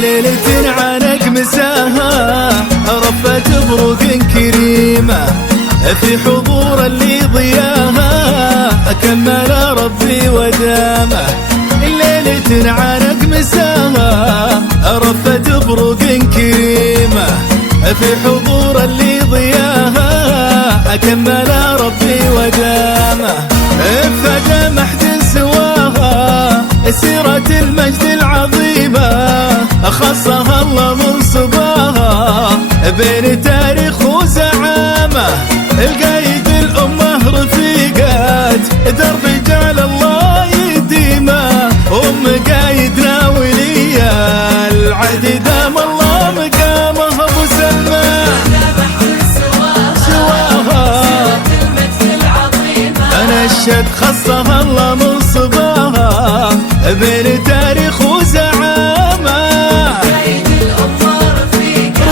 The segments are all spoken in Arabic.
ليلة عنك مساها رفت بروق كريمة في حضور اللي ضياها كمل ربي ودامه. ليلة عنك مساها رفت بروق كريمة في حضور اللي ضياها كمل ربي ودامه. فدا محد سواها سيرة المجد العظيمة خصها الله من صباها بين تاريخ وزعامة. القايد الأمة رفيقات درب جعل الله يديمه قايدنا وليا العهد دام الله مقامه. ابو سلمى سواها انا الشد خصها الله من صباها بين تاريخ وزعامه.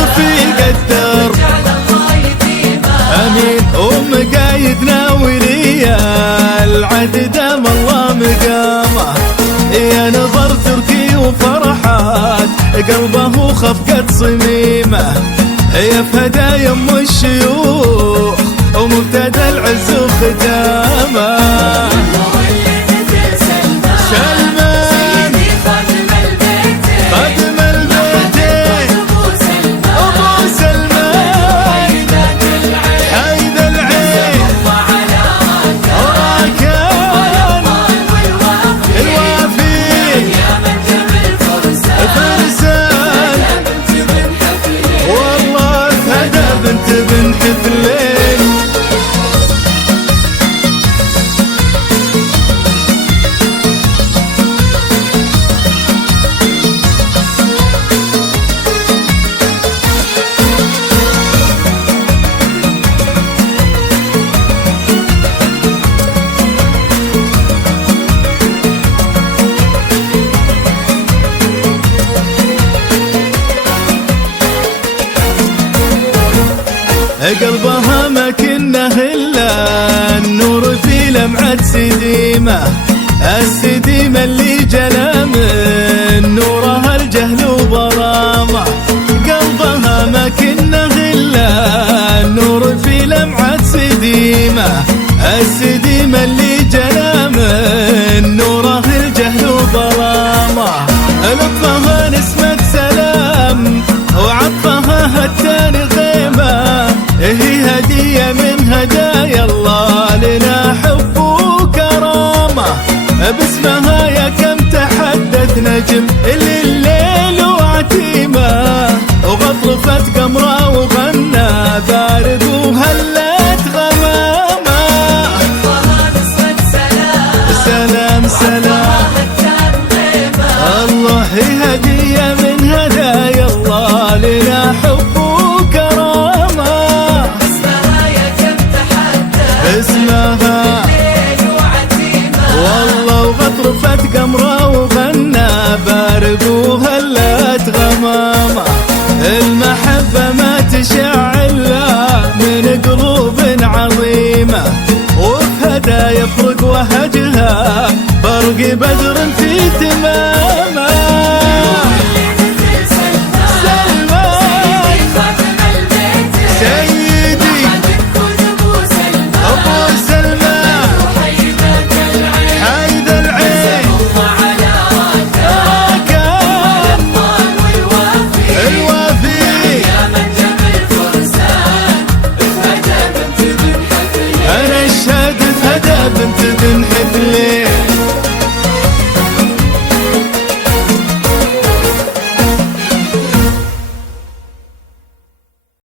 رفيق الدرب امين قايدنا وليا العهد دام الله مقامه. يا نظر تركي وفرحات قلبه خفقت صميمه يا فدا يم الشيوخ ومبتدى العز وختامه. قلبها ما كنا إلا النور في لمعة سديمة. السديمة اللي جلا من نورها الجهل وظلامة. قلبها ما كنا إلا النور في لمعة سديمة. السديمة اللي جلا من نورها الجهل وظلامة. لطفها نسمة